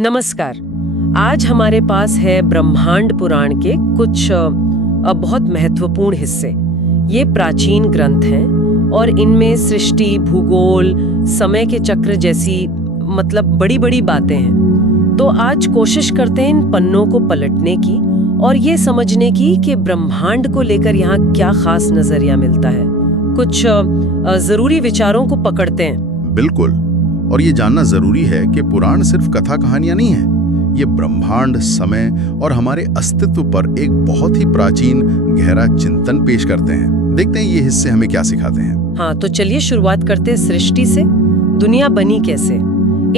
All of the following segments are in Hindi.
नमस्कार। आज हमारे पास है ब्रह्मांड पुराण के कुछ बहुत महत्वपूर्ण हिस्से। ये प्राचीन ग्रंथ हैं और इनमें सृष्टि, भूगोल, समय के चक्र जैसी बड़ी बड़ी बातें हैं। तो आज कोशिश करते हैं इन पन्नों को पलटने की और ये समझने की कि ब्रह्मांड को लेकर यहाँ क्या खास नजरिया मिलता है। कुछ जरूरी विचारों को पकड़ते हैं। बिल्कुल। और ये जानना जरूरी है कि पुराण सिर्फ कथा कहानियां नहीं है। ये ब्रह्मांड, समय और हमारे अस्तित्व पर एक बहुत ही प्राचीन गहरा चिंतन पेश करते हैं। देखते हैं ये हिस्से हमें क्या सिखाते हैं। हाँ, तो चलिए शुरुआत करते हैं सृष्टि से। दुनिया बनी कैसे?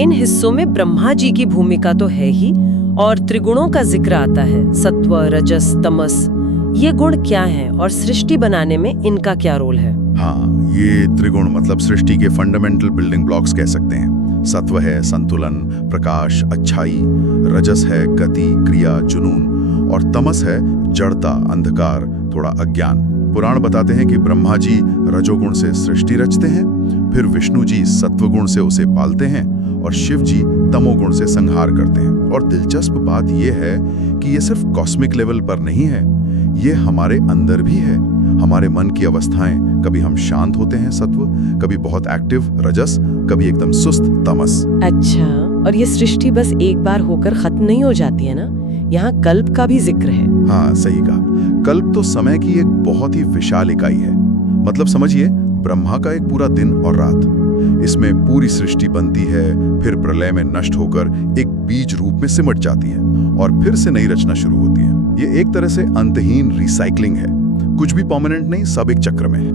इन हिस्सों में ब्रह्मा जी की भूमिका तो है ही और त्रिगुणों का जिक्र आता है, सत्व, रजस, तमस। ये गुण क्या हैं और सृष्टि बनाने में इनका क्या रोल है? हाँ, ये त्रिगुण मतलब सृष्टि के फंडामेंटल बिल्डिंग ब्लॉक्स कह सकते हैं। सत्व है संतुलन, प्रकाश, अच्छाई। रजस है गति, क्रिया, जुनून। और तमस है जड़ता, अंधकार, थोड़ा अज्ञान। पुराण बताते हैं कि ब्रह्मा जी रजोगुण से सृष्टि रचते हैं, फिर विष्णु जी सत्वगुण से उसे पालते हैं और शिव जी तमोगुण से संहार करते हैं। और दिलचस्प बात यह है कि ये सिर्फ कॉस्मिक लेवल पर नहीं है, ये हमारे अंदर भी है। हमारे मन की अवस्थाएं, कभी हम शांत होते हैं सत्व, कभी बहुत एक्टिव रजस, कभी एकदम सुस्त तमस। अच्छा, और ये सृष्टि बस एक बार होकर खत्म नहीं हो जाती है ना? यहाँ कल्प का भी जिक्र है। हाँ, सही कहा। कल्प तो समय की एक बहुत ही विशाल इकाई है। मतलब समझिए ब्रह्मा का एक पूरा दिन और रात। इसमें पूरी सृष्टि बनती है, फिर प्रलय में नष्ट होकर एक बीज रूप में सिमट जाती है और फिर से नई रचना शुरू होती है। ये एक तरह से अंतहीन रिसाइकलिंग है। कुछ भी परमानेंट नहीं, सब एक चक्र में है।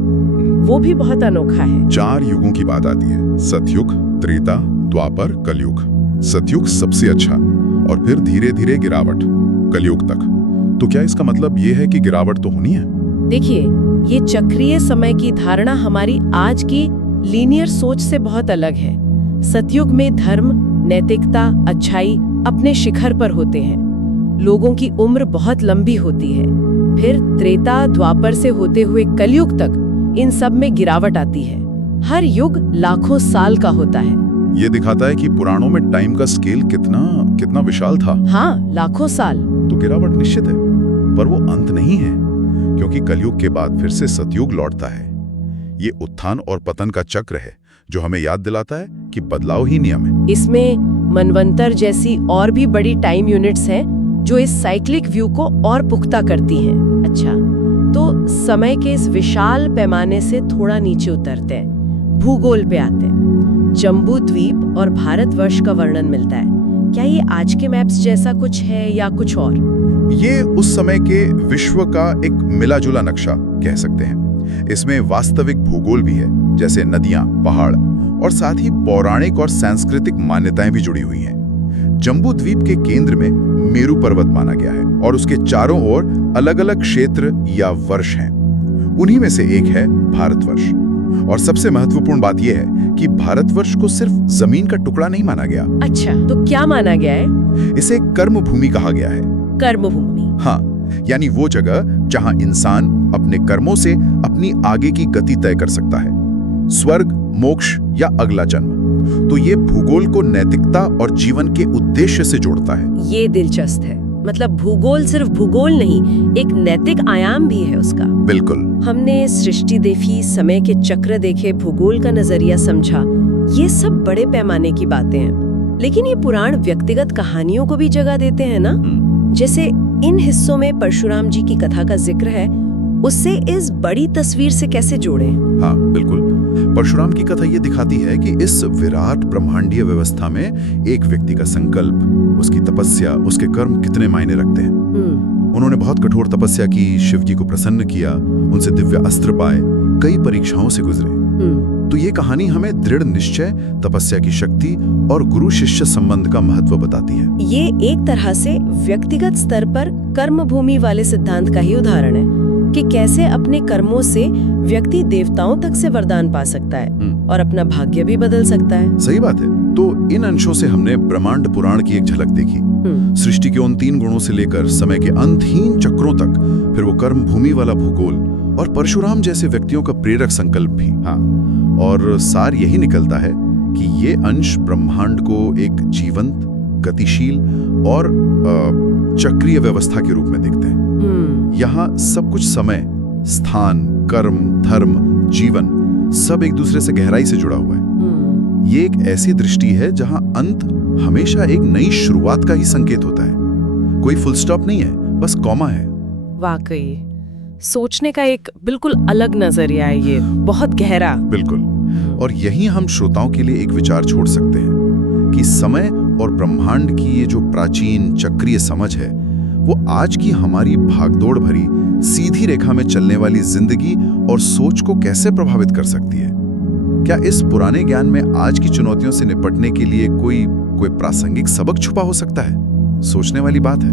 वो भी बहुत अनोखा है। 4 युगों की बात आती है, सतयुग, त्रेता, द्वापर, कलयुग। सतयुग सबसे अच्छा और फिर धीरे धीरे गिरावट कलयुग तक। तो क्या इसका मतलब ये है कि गिरावट तो होनी है? देखिए, ये चक्रीय समय की धारणा हमारी आज की लीनियर सोच से बहुत अलग है। सतयुग में धर्म, नैतिकता, अच्छाई अपने शिखर पर होते हैं। लोगों की उम्र बहुत लंबी होती है। फिर त्रेता, द्वापर से होते हुए कलयुग तक इन सब में गिरावट आती है। हर युग लाखों साल का होता है। ये दिखाता है कि पुराणों में टाइम का स्केल कितना विशाल था। हाँ, लाखों साल। तो गिरावट निश्चित है, पर वो अंत नहीं है, क्योंकि कलयुग के बाद फिर से सतयुग लौटता है। ये उत्थान और पतन का चक्र है जो हमें याद दिलाता है कि बदलाव ही नियम है। इसमें मनवंतर जैसी और भी बड़ी टाइम यूनिट्स हैं जो इस साइक्लिक व्यू को और पुख्ता करती हैं। अच्छा, तो समय के इस विशाल पैमाने से थोड़ा नीचे उतरते हैं, भूगोल पे आते हैं। जम्बू द्वीप और भारतवर्ष का वर्णन मिलता है। क्या ये आज के मैप्स जैसा कुछ है या कुछ और? ये उस समय के विश्व का एक मिला-जुला नक्शा कह सकते हैं। इसमें वास्तविक भूगोल भी है, जैसे नदियां, पहाड़ और साथ ही पौराणिक और सांस्कृतिक मान्यताएं भी जुड़ी हुई हैं। जम्बू द्वीप के केंद्र में मेरू पर्वत माना गया है और उसके चारों ओर अलग-अलग क्षेत्र या वर्ष हैं। उन्हीं में से एक है भारतवर्ष। और सबसे महत्वपूर्ण बात यह है कि भारतवर्ष को सिर्फ जमीन का टुकड़ा नहीं माना गया। अच्छा, तो क्या माना गया है? इसे कर्म भूमि कहा गया है। कर्म भूमि? हाँ, यानी वो जगह जहां इंसान अपने कर्मों से अपनी आगे की गति तय कर सकता है, स्वर्ग, मोक्ष या अगला जन्म। तो ये भूगोल को नैतिकता और जीवन के उद्देश्य से जोड़ता है। ये दिलचस्प है। मतलब भूगोल सिर्फ भूगोल नहीं, एक नैतिक आयाम भी है उसका। बिल्कुल। हमने सृष्टि देखी, समय के चक्र देखे, भूगोल का नजरिया समझा। ये सब बड़े पैमाने की बातें हैं, लेकिन ये पुराण व्यक्तिगत कहानियों को भी जगह देते हैं ना? जैसे इन हिस्सों में परशुराम जी की कथा का जिक्र है, उससे इस बड़ी तस्वीर से कैसे जोड़ें? हाँ, बिल्कुल। परशुराम की कथा ये दिखाती है कि इस विराट ब्रह्मांडीय व्यवस्था में एक व्यक्ति का संकल्प, उसकी तपस्या, उसके कर्म कितने मायने रखते हैं। उन्होंने बहुत कठोर तपस्या की, शिव जी को प्रसन्न किया, उनसे दिव्य अस्त्र पाए, कई परीक्षाओं से गुजरे। तो ये कहानी हमें दृढ़ निश्चय, तपस्या की शक्ति और गुरु शिष्य संबंध का महत्व बताती है। ये एक तरह से व्यक्तिगत स्तर पर कर्म भूमि वाले सिद्धांत का ही उदाहरण है कि कैसे अपने कर्मों से व्यक्ति देवताओं तक से वरदान पा सकता है और अपना भाग्य भी बदल सकता है। सही बात है। तो इन अंशों से हमने ब्रह्मांड पुराण की एक झलक देखी। सृष्टि के उन 3 गुणों से लेकर समय के अंतहीन चक्रों तक, फिर वो कर्म भूमि वाला भूगोल और परशुराम जैसे व्यक्तियों का प्रेरक संकल्प भी। हाँ, और सार यही निकलता है कि ये अंश ब्रह्मांड को एक जीवंत, गतिशील और चक्रीय व्यवस्था के रूप में दिखते हैं। यहाँ सब कुछ समय, स्थान, कर्म, धर्म, जीवन सब एक दूसरे से गहराई से जुड़ा हुआ है। ये एक ऐसी दृष्टि है जहां अंत हमेशा एक नई शुरुआत का ही संकेत होता है। कोई फुल स्टॉप नहीं है, बस कॉमा है। वाकई सोचने का एक बिल्कुल अलग नजरिया है, ये बहुत गहरा। बिल्कुल। और यहीं हम श्रोताओं के लिए एक विचार छोड़ सकते हैं कि समय और ब्रह्मांड की ये जो प्राचीन चक्रीय समझ है, वो आज की हमारी भागदौड़ भरी सीधी रेखा में चलने वाली जिंदगी और सोच को कैसे प्रभावित कर सकती है। क्या इस पुराने ज्ञान में आज की चुनौतियों से निपटने के लिए कोई प्रासंगिक सबक छुपा हो सकता है? सोचने वाली बात है।